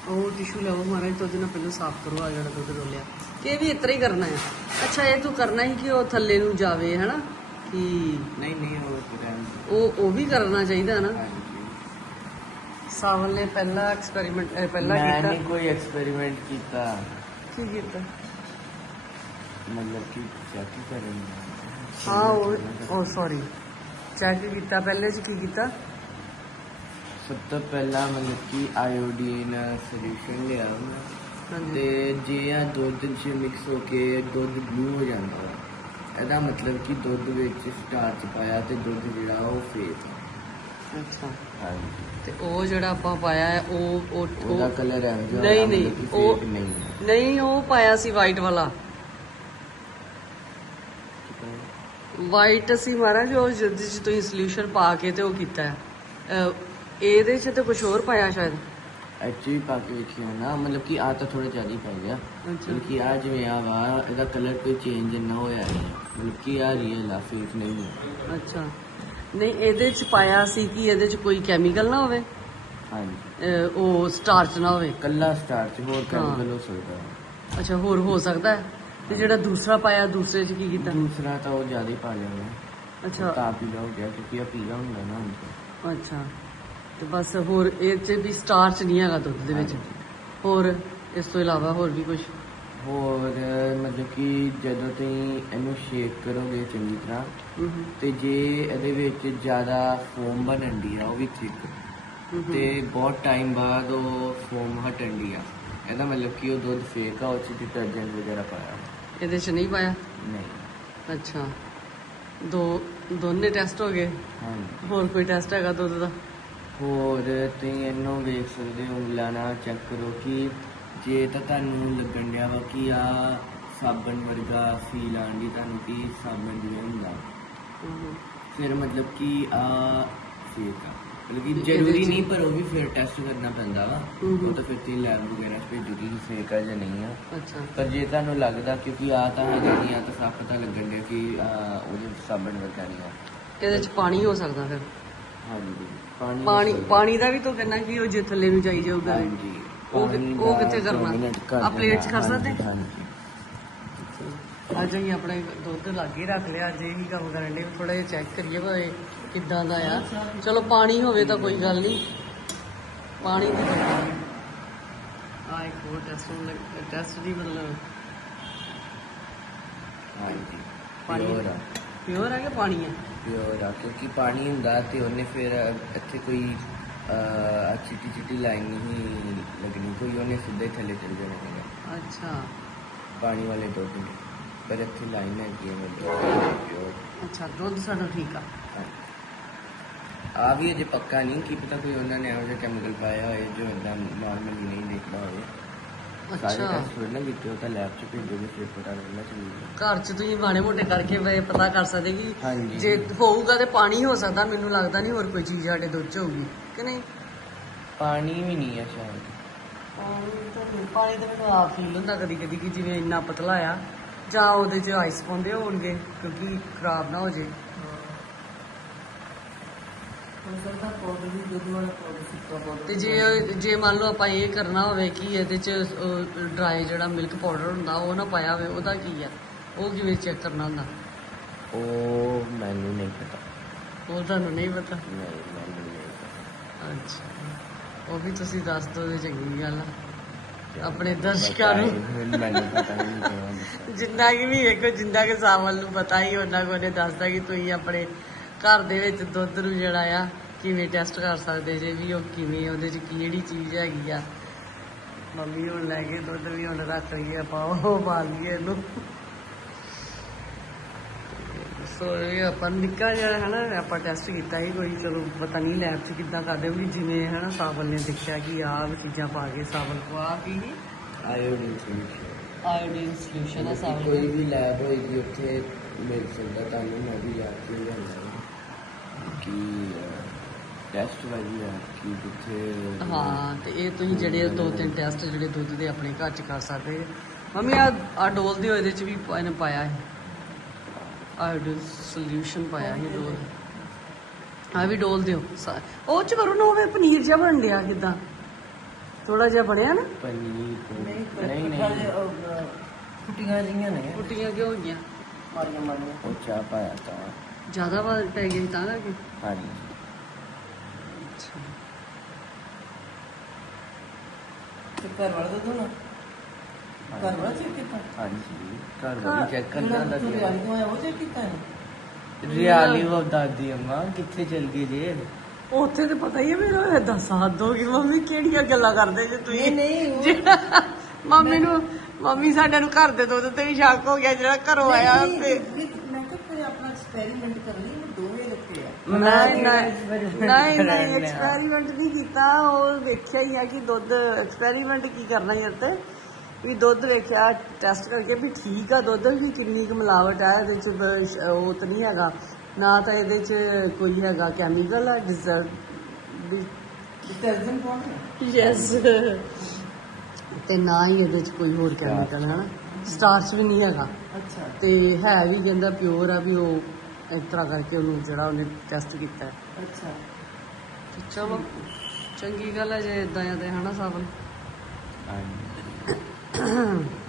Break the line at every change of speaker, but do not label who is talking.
ਉਹ ਟਿਸ਼ੂ ਲਵੋ ਮਹਾਰਾਜ ਦੁੱਧ ਨਾਲ ਪਹਿਲਾਂ ਸਾਫ਼ ਕਰੋ ਆ ਜਿਹੜਾ ਦੁੱਧ ਡੋਲਿਆ ਕਿ ਇਹ ਵੀ ਇਸ ਤਰ੍ਹਾਂ ਹੀ ਕਰਨਾ ਹੈ। ਅੱਛਾ ਇਹ ਤੂੰ ਕਰਨਾ ਹੀ ਕਿ ਉਹ ਥੱਲੇ ਨੂੰ ਜਾਵੇ ਹਨਾ ਕਿ
नहीं
ਉਹ ਵੀ ਕਰਨਾ ਚਾਹੀਦਾ ਨਾ।
हाँ जी
ਸਾਵਲ ਨੇ ਪਹਿਲਾ ਐਕਸਪੈਰੀਮੈਂਟ ਪਹਿਲਾ
मैं
ਕੀਤਾ
नहीं कोई एक्सपेरिमेंट किया
ਕੀ ਕੀਤਾ।
मतलब कि चेक ही करेंगे
ਹਾਂ ਉਹ ਸੌਰੀ ਚੈੱਕ ਕੀਤਾ ਪਹਿਲੇ ਚ ਕੀ ਕੀਤਾ।
सब तो पहला मतलब कि आयोडीन सोल्यूशन लिया मैं
ਹਾਂਜੀ
ਤੇ ਜੇ ਆ ਦੁੱਧ 'ਚ ਮਿਕਸ ਹੋ ਕੇ ਦੁੱਧ ਬਲੂ ਹੋ ਜਾਂਦਾ ਵਾ, ਇਹਦਾ ਮਤਲਬ ਕਿ ਦੁੱਧ ਵਿੱਚ ਸਟਾਰਚ ਪਾਇਆ ਤੇ ਦੁੱਧ ਜਿਹੜਾ ਉਹ ਫੇਕ
ਅੱਛਾ
ਹਾਂਜੀ
ਤੇ ਉਹ ਜਿਹੜਾ ਆਪਾਂ ਪਾਇਆ ਹੈ
ਉਹਦਾ ਕਲਰ ਹੈ
ਨਹੀਂ ਨਹੀਂ ਉਹ ਨਹੀਂ ਉਹ ਪਾਇਆ ਸੀ ਵਾਈਟ ਵਾਲਾ ਵਾਈਟ ਸੀ ਮਹਾਰਾਜ ਉਹ ਜਿਹਦੇ ਚ ਤੁਸੀਂ ਸੋਲੂਸ਼ਨ ਪਾ ਕੇ ਤੇ ਉਹ ਕੀਤਾ ਹੈ। ਇਹਦੇ ਚ ਤੇ ਕੁਝ ਹੋਰ ਪਾਇਆ ਸ਼ਾਇਦ।
ਐਕਚੁਅਲੀ ਪਾ ਕੇ ਵੇਖਿਆ ਨਾ ਮਤਲਬ ਕਿ ਆ ਤਾਂ ਥੋੜਾ ਜ਼ਿਆਦਾ ਹੀ ਪੈ ਗਿਆ
ਅੱਛਾ
ਕਿ ਆ ਜਿਵੇਂ ਆ ਵਾ ਇਹਦਾ ਕਲਰ ਕੋਈ ਚੇਂਜ ਨਾ ਹੋਇਆ ਨਹੀਂ ਮਤਲਬ ਕਿ ਆ ਰੀਅਲ ਆ ਫੇਕ ਨਹੀਂ ਹੈ।
ਅੱਛਾ ਨਹੀਂ ਇਹਦੇ ਚ ਪਾਇਆ ਸੀ ਕਿ ਇਹਦੇ ਚ ਕੋਈ ਕੈਮੀਕਲ ਨਾ ਹੋਵੇ
ਹਾਂਜੀ
ਉਹ ਸਟਾਰਚ ਨਾ ਹੋਵੇ।
ਕੱਲਾ ਸਟਾਰਚ ਹੋਰ ਕੈਮੀਕਲ ਹੋ ਸਕਦਾ ਹੈ।
ਅੱਛਾ ਹੋਰ ਹੋ ਸਕਦਾ ਹੈ। ਤੇ ਜਿਹੜਾ ਦੂਸਰਾ ਪਾਇਆ ਦੂਸਰੇ ਚ ਕੀ ਕੀਤਾ।
ਦੂਸਰਾ ਤਾਂ ਉਹ ਜ਼ਿਆਦਾ ਹੀ ਪਾ ਲਿਆ ਮੈਂ
ਅੱਛਾ
ਤਾਂ ਪੀਲਾ ਹੋ ਗਿਆ ਕਿਉਂਕਿ ਆ ਪੀਲਾ ਹੁੰਦਾ ਨਾ ਹੁਣ ਤਾਂ।
ਅੱਛਾ ਤੇ ਬਸ ਹੋਰ ਇਹ ਚ ਵੀ ਸਟਾਰਚ ਨਹੀਂ ਹੈਗਾ ਦੁੱਧ ਦੇ ਵਿੱਚ। ਹੋਰ ਇਸ ਤੋਂ ਇਲਾਵਾ ਹੋਰ ਵੀ ਕੁਝ।
ਹੋਰ ਮਤਲਬ ਕਿ ਜਦੋਂ ਤੁਸੀਂ ਇਹਨੂੰ ਸ਼ੇਕ ਕਰੋਗੇ ਚੰਗੀ ਤਰ੍ਹਾਂ ਤੇ ਜੇ ਇਹਦੇ ਵਿੱਚ ਜ਼ਿਆਦਾ ਫੋਮ ਬਣਨ ਦੀ ਆ ਉਹ ਵੀ ਥਿਕ ਤੇ ਬਹੁਤ ਟਾਈਮ ਬਾਅਦ ਉਹ ਫੋਮ ਹਟਣ ਦੀ ਆ ਇਹਦਾ ਮਤਲਬ ਕਿ ਉਹ ਦੁੱਧ ਫੇਕ ਆ ਉਹ 'ਚ ਡਿਟਰਜੈਂਟ ਵਗੈਰਾ ਪਾਇਆ
ਇਹਦੇ ਚ ਨਹੀਂ ਪਾਇਆ।
ਨਹੀਂ
ਅੱਛਾ ਦੋਨੇ ਟੈਸਟ ਹੋ ਗਏ।
ਹਾਂਜੀ
ਹੋਰ ਕੋਈ ਟੈਸਟ ਹੈਗਾ ਦੁੱਧ ਦਾ।
ਹੋਰ ਤੁਸੀਂ ਇਹਨੂੰ ਵੇਖ ਸਕਦੇ ਹੋ ਉਂਗਲਾਂ ਨਾਲ ਚੈੱਕ ਕਰੋ ਕਿ ਜੇ ਤਾਂ ਤੁਹਾਨੂੰ ਲੱਗਣ ਡਿਆ ਵਾ ਕਿ ਆ ਸਾਬਣ ਵਰਗਾ ਫੀਲ ਆਉਂਦੀ ਤੁਹਾਨੂੰ ਕਿ ਸਾਬਣ ਜਿਹਾ ਹੁੰਦਾ ਫਿਰ ਮਤਲਬ ਕਿ ਆ ਫੇਕ ਆ ਮਤਲਬ ਕਿ ਜ਼ਰੂਰੀ ਨਹੀਂ ਪਰ ਉਹ ਵੀ ਫਿਰ ਟੈਸਟ ਕਰਨਾ ਪੈਂਦਾ ਵਾ ਉਹ ਤਾਂ ਫਿਰ ਤੁਸੀਂ ਲੈਬ ਵਗੈਰਾ 'ਚ ਭੇਜੋ ਕਿ ਫੇਕ ਆ ਜਾਂ ਨਹੀਂ ਆ।
ਅੱਛਾ
ਪਰ ਜੇ ਤੁਹਾਨੂੰ ਲੱਗਦਾ ਕਿਉਂਕਿ ਆ ਤਾਂ ਹੈਗਾ ਨਹੀਂ ਆ ਤਾਂ ਸਾਫ਼ ਪਤਾ ਲੱਗਣ ਡਿਆ ਕਿ ਉਹਦੇ ਸਾਬਣ ਵਰਗਾ ਨਹੀਂ ਆ
ਇਹਦੇ ਚ ਪਾਣੀ ਹੋ ਸਕਦਾ ਫਿਰ।
ਹਾਂਜੀ
ਪਾਣੀ ਦਾ ਵੀ ਤਾਂ ਕਹਿੰਦਾ ਕਿ ਉਹ ਜੇ ਥੱਲੇ ਨੂੰ ਜਾਈ ਜਾਊਗਾ
ਹਾਂਜੀ
ਉਹ ਕਿੱਥੇ ਕਰਨਾ ਆ ਪਲੇਟ 'ਚ ਕਰ ਸਕਦੇ।
ਹਾਂਜੀ
ਅੱਜ ਅਸੀਂ ਆਪਣੇ ਦੁੱਧ ਲਾਗੇ ਰੱਖ ਲਿਆ ਅੱਜ ਇਹੀ ਕੰਮ ਕਰਨ ਦੇ ਥੋੜਾ ਜਿਹਾ ਚੈੱਕ ਕਰੀਏ ਭਾਵੇਂ ਕਿੱਦਾਂ ਦਾ ਆ। ਚਲੋ ਪਾਣੀ ਹੋਵੇ ਤਾਂ ਕੋਈ ਗੱਲ ਨਹੀਂ ਪਾਣੀ ਦੀ ਆ ਇੱਕ ਹੋਰ ਟੈਸਟ ਦੀ ਮਤਲਬ
ਹਾਂਜੀ
ਪਾਣੀ
ਪਿਓਰ ਆ
ਪਿਓਰ ਹੈ ਕਿ ਪਾਣੀ ਹੈ।
ਪਿਓਰ ਆ ਕਿਉਂਕਿ ਪਾਣੀ ਹੁੰਦਾ ਤੇ ਉਹਨੇ ਫਿਰ ਇੱਥੇ ਕੋਈ ਚਿੱਟੀ ਚਿੱਟੀ ਲਾਈਨ ਨਹੀਂ ਲੱਗਣੀ ਕੋਈ ਉਹਨੇ ਸਿੱਧੇ ਥੱਲੇ ਚਲ ਜਾਣਾ ਹੈਗਾ
ਅੱਛਾ
ਪਾਣੀ ਵਾਲੇ ਦੁੱਧ ਨੇ ਪਰ ਇੱਥੇ ਲਾਈਨ ਹੈਗੀ ਹੈ ਮਤਲਬ ਪਿਓਰ।
ਅੱਛਾ ਦੁੱਧ ਸਾਡਾ ਠੀਕ ਆ।
ਆ ਵੀ ਅਜੇ ਪੱਕਾ ਨਹੀਂ ਕੀ ਪਤਾ ਕੋਈ ਉਹਨਾਂ ਨੇ ਇਹੋ ਜਿਹਾ ਕੈਮੀਕਲ ਪਾਇਆ ਹੋਏ ਜੋ ਇੱਦਾਂ ਨਾਰਮਲੀ ਨਹੀਂ ਦੇਖਦਾ ਹੋਵੇ। ਸਾਰੇ
ਅੱਛਾ
ਟੈਸਟ ਥੋੜ੍ਹੇ ਨਾ ਕੀਤੇ ਉਹ ਤਾਂ ਲੈਬ 'ਚ ਭੇਜੋਗੇ ਫਿਰ ਪਤਾ ਲੱਗਣਾ ਚਾਹੀਦਾ।
ਘਰ 'ਚ ਤੁਸੀਂ ਮਾੜੇ ਮੋਟੇ ਕਰਕੇ ਪਤਾ ਕਰ ਸਕਦੇ ਕਿ
ਹਾਂਜੀ
ਜੇ ਹੋਊਗਾ ਤੇ ਪਾਣੀ ਹੋ ਸਕਦਾ ਮੈਨੂੰ ਲੱਗਦਾ ਨਹੀਂ ਹੋਰ ਕੋਈ ਚੀਜ਼ ਸਾਡੇ ਦੁੱਧ 'ਚ ਹੋਊਗੀ ਕਿ ਨਹੀਂ।
ਪਾਣੀ ਵੀ ਨਹੀਂ ਆ ਸ਼ਾਇਦ
ਪਾਣੀ ਤਾਂ ਮੈਨੂੰ ਆਪ ਫੀਲ ਹੁੰਦਾ ਕਦੀ ਕਦੀ ਕਿ ਜਿਵੇਂ ਇੰਨਾ ਪਤਲਾ ਆ ਜਾਂ ਉਹਦੇ 'ਚ ਆਈਸ ਪਾਉਂਦੇ ਹੋਣਗੇ ਕਿਉਂਕਿ ਖਰਾਬ ਨਾ ਹੋ ਜੇ। ਤੇ ਜੇ ਮੰਨ ਲਓ ਆਪਾਂ ਇਹ ਕਰਨਾ ਹੋਵੇ ਕਿ ਇਹਦੇ 'ਚ ਡਰਾਈ ਜਿਹੜਾ ਮਿਲਕ ਪਾਊਡਰ ਹੁੰਦਾ ਉਹ ਨਾ ਪਾਇਆ ਹੋਵੇ ਉਹਦਾ ਕੀ ਆ ਉਹ ਕਿਵੇਂ ਚੈੱਕ ਕਰਨਾ ਹੁੰਦਾ।
ਉਹ ਮੈਨੂੰ ਨਹੀਂ ਪਤਾ
ਉਹ ਤੁਹਾਨੂੰ ਨਹੀਂ ਪਤਾ।
ਨਹੀਂ ਮੈਨੂੰ ਨਹੀਂ ਪਤਾ।
ਅੱਛਾ ਉਹ ਵੀ ਤੁਸੀਂ ਦੱਸ ਦਿਓ ਤੇ ਚੰਗੀ ਗੱਲ ਆ ਆਪਣੇ ਦਰਸ਼ਕਾਂ ਨੂੰ।
ਮੈਨੂੰ ਪਤਾ ਨਹੀਂ
ਜਿੰਨਾ ਕਿ ਵੀ ਵੇਖੋ ਜਿੰਨਾ ਕਿ ਸਾਵਲ ਨੂੰ ਪਤਾ ਹੀ ਉਹਨਾਂ ਕੋਲ ਨੇ ਦੱਸਦਾ ਕਿ ਤੁਸੀਂ ਆਪਣੇ ਘਰ ਦੇ ਵਿੱਚ ਦੁੱਧ ਨੂੰ ਜਿਹੜਾ ਆ ਕਿਵੇਂ ਟੈਸਟ ਕਰ ਸਕਦੇ ਜੇ ਵੀ ਉਹ ਕਿਵੇਂ ਉਹਦੇ 'ਚ ਕਿਹੜੀ ਚੀਜ਼ ਹੈਗੀ ਆ। ਮੰਮੀ ਹੁਣ ਲੈ ਕੇ ਦੁੱਧ ਵੀ ਹੁਣ ਰੱਖ ਲਈਏ ਆਪਾਂ ਉਹ ਪਾ ਲਈਏ ਇਹਨੂੰ। ਸੋ ਇਹ ਆਪਾਂ ਨਿੱਕਾ ਜਿਹਾ ਹੈ ਨਾ ਆਪਾਂ ਟੈਸਟ ਕੀਤਾ ਸੀ ਕੋਈ ਚਲੋ ਪਤਾ ਨਹੀਂ ਲੈਬ 'ਚ ਕਿੱਦਾਂ ਕਰਦੇ ਵੀ ਜਿਵੇਂ ਹੈ ਨਾ ਸਾਵਲ ਨੇ ਦੇਖਿਆ ਕਿ ਆਹ ਚੀਜ਼ਾਂ ਪਾ ਕੇ ਸਾਵਲ ਕੋ ਆ ਕੀ
ਆਇਓਡੀਨ ਸੋਲੂਸ਼ਨ
ਆਇਓਡੀਨ ਸੋਲੂਸ਼ਨ ਆ ਸਾਵਲ
ਕੋਈ ਵੀ ਲੈਬ ਹੋਏਗੀ ਉੱਥੇ ਮਿਲ ਸਕਦਾ ਤੁਹਾਨੂੰ ਮੈਂ ਵੀ ਲੈਬ 'ਚ ਜਾਂਦਾ ਕਿ ਟੈਸਟ ਵਾਲੀ ਹੈ ਕਿ ਕਿੱਥੇ। ਹਾਂ
ਤੇ ਇਹ ਤੁਸੀਂ ਜਿਹੜੇ 2-3 ਟੈਸਟ ਜਿਹੜੇ ਦੁੱਧ ਦੇ ਆਪਣੇ ਘਰ 'ਚ ਕਰ ਸਕਦੇ ਜੇ। ਮੰਮੀ ਆ ਡੋਲ ਦਿਓ ਇਹਦੇ 'ਚ ਵੀ ਇਹਨੇ ਪਾਇਆ ਹੈ ਆਇਓਡੀਨ ਸੋਲੂਸ਼ਨ ਪਾਇਆ ਸੀ ਡੋਲ ਆ ਵੀ ਡੋਲ ਦਿਓ ਉਹ 'ਚ ਕਰੋ ਨਾ ਹੋਵੇ ਪਨੀਰ ਜਿਹਾ ਬਣ ਡਿਆ ਕਿੱਦਾਂ ਥੋੜਾ ਜਿਹਾ ਬਣਿਆ ਨਾ?
ਪਨੀਰ ਤੋਂ
ਨਹੀਂ ਨਹੀਂ ਫੁੱਟੀਆਂ ਜਿਹੀਆਂ ਨੇ
ਕੁੱਟੀਆਂ ਕਿਉਂ ਹੋ ਗਈਆਂ?
ਮਾਰੀਆਂ ਮਾਰੀਆਂ
ਉਹ ਚਾਹ ਪਾਇਆ ਤਾਂ
ਜ਼ਿਆਦਾ ਵਾਰ ਪੈ ਗਈ ਤਾਂ ਕਰਕੇ।
ਹਾਂਜੀ
ਤੇ ਘਰ ਵਾਲਾ ਤਾਂ ਦੋਣਾ ਘਰ ਵਾਲਾ ਚੈੱਕ ਕੀਤਾ
ਹਾਂਜੀ ਘਰ ਦਾ ਵੀ ਚੈੱਕ ਕਰਨਾ ਦਾ
ਰਿਆਲੀ ਤੋਂ ਆਇਆ ਉਹ ਚੈੱਕ ਕੀਤਾ ਹੈ
ਰਿਆਲੀ ਉਹ ਦਾਦੀ ਅੰਮਾ ਕਿੱਥੇ ਚਲ ਗਏ ਜੇ
ਉੱਥੇ ਤੇ ਪਤਾ ਹੀ ਹੈ ਮੇਰਾ ਏਦਾਂ ਸਾਥ ਦੋਗੀ ਮੰਮੀ, ਕਿਹੜੀਆਂ ਗੱਲਾਂ ਕਰਦੇ ਜੇ ਤੁਸੀਂ?
ਨਹੀਂ
ਮੰਮੀ ਨੂੰ, ਮੰਮੀ ਸਾਡੇ ਨੂੰ ਘਰ ਦੇ ਦੁੱਧ ਤੇ ਵੀ ਸ਼ੱਕ ਹੋ ਗਿਆ ਜਿਹੜਾ ਘਰੋਂ ਆਇਆ ਤੇ
ਮੈਂ ਕਿਹਾ ਫਿਰ ਆਪਣਾ ਐਕਸਪੈਰੀਮੈਂਟ ਕਰ ਲਈ ਮੈਂ ਦੋਵੇਂ ਰੱਖੇ ਆ
ਨਹੀਂ ਐਕਸਪੈਰੀਮੈਂਟ ਨਹੀਂ ਕੀਤਾ। ਉਹ ਵੇਖਿਆ ਹੀ ਆ ਕਿ ਦੁੱਧ ਐਕਸਪੈਰੀਮੈਂਟ ਕੀ ਕਰਨਾ ਯਾਰ, ਤੇ ਵੀ ਦੁੱਧ ਵੇਖਿਆ ਟੈਸਟ ਕਰਕੇ ਵੀ ਠੀਕ ਆ ਦੁੱਧ, ਵੀ ਕਿੰਨੀ ਕੁ ਮਿਲਾਵਟ ਆ ਇਹਦੇ ਚ, ਉਹ ਤਾਂ ਨਹੀਂ ਹੈਗਾ ਨਾ ਤਾਂ ਇਹਦੇ ਚ ਕੋਈ ਹੈਗਾ ਕੈਮੀਕਲ ਆ
ਡਿਟਰਜੈਂਟ ਕੌਣ ਹੈ
ਯੈਸ, ਤੇ ਨਾ ਹੀ ਇਹਦੇ ਚ ਕੋਈ ਹੋਰ ਕੈਮੀਕਲ ਹੈ ਨਾ, ਸਟਾਰਚ ਵੀ ਨਹੀਂ ਹੈਗਾ,
ਅੱਛਾ
ਤੇ ਹੈ ਵੀ ਕਹਿੰਦਾ ਪਿਓਰ ਆ ਵੀ ਉਹ ਇਸ ਤਰ੍ਹਾਂ ਕਰਕੇ ਉਹਨੂੰ ਜਿਹੜਾ ਉਹਨੇ ਟੈਸਟ ਕੀਤਾ ਹੈ।
ਅੱਛਾ
ਤੇ ਚਲੋ ਚੰਗੀ ਗੱਲ ਹੈ ਜੇ ਇਦਾਂ ਆ ਤੇ ਹਨਾ ਸਾਬਨ।
ਹਾਂਜੀ